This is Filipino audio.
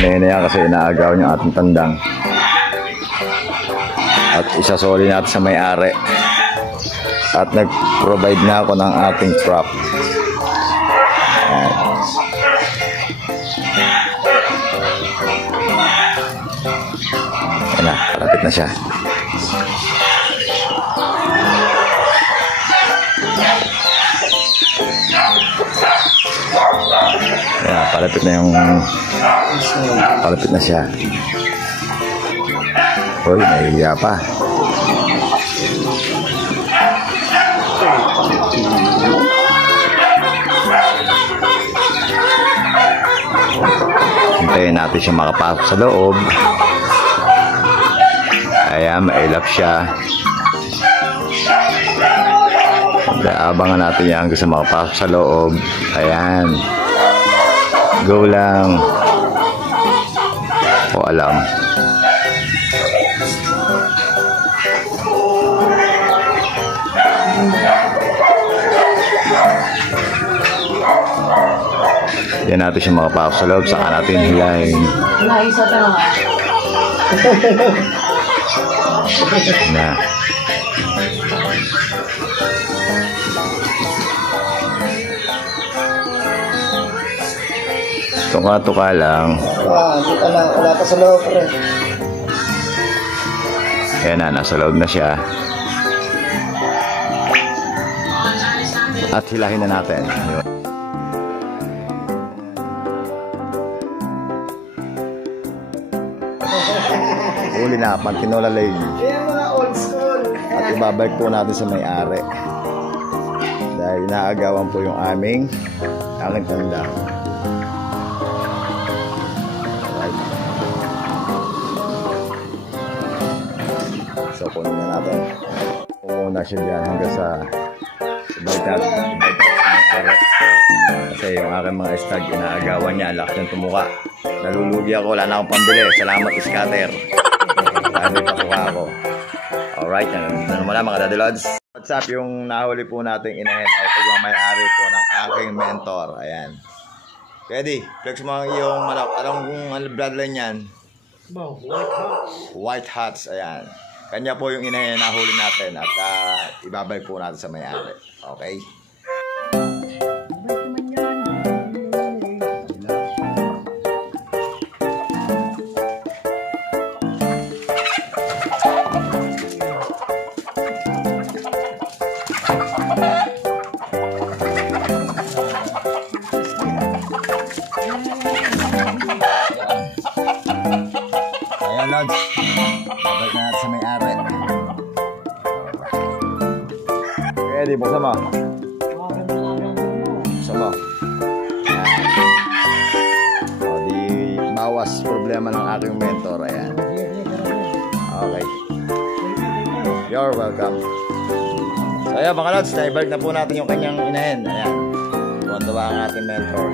inahin na yan kasi inaagaw yung ating tandang. At isasoli natin sa may-ari. At nag-provide na ako ng ating trap. Ayan. Ayan na, palapit na siya. Ayan, palapit na siya. Uy, nahihiya pa. Hintayin natin siya makapasok sa loob. Ayan, mailap siya. Abangan natin yan hanggang sa makapasok sa loob. Ayan. Go lang. O alam. Yan natin siya makapasok sa loob. Saka natin hilahin. Naisa ka lang. Na. Tuka-tuka lang. Dito na. Wala pa sa loob. Ayan na, nasa loob na siya. At hilahin na natin. Yun. Uli na, Pantinola Lady. Yan mga old school. At ibabalik po natin sa may-ari. Dahil inaagawan po yung aking tanda. Alright. So, kunin na natin. Pumuna siya dyan hanggang sa ibalik natin sa may-ari. Kasi yung aking mga stag, inaagawan niya. Lakas niyang tumuka. Nalulugi ako, wala na akong pambili. Salamat, scatter. Sabi pakuha ako. Alright, na naman na mga Daddy Lods. What's up, yung nahuli po nating inahin ay pagmamayari po ng aking mentor. Ayan. Pwede, flex mo ang iyong manok. Anong bloodline yan? White Hats. Ayan. Kanya po yung inahin na nahuli natin at ibabalik po natin sa may-ari. Okay? Ayan, Lods. Babalik na natin sa may-ari. Pwede, buksan mo. Buksan mo. Ayan. O, di bawas problema ng aking mentor. Ayan. Okay. You're welcome. So, ayan mga Lods, naibalik na po natin yung kanyang inahin. Ayan. Tuwan-tuwa ang ating mentor.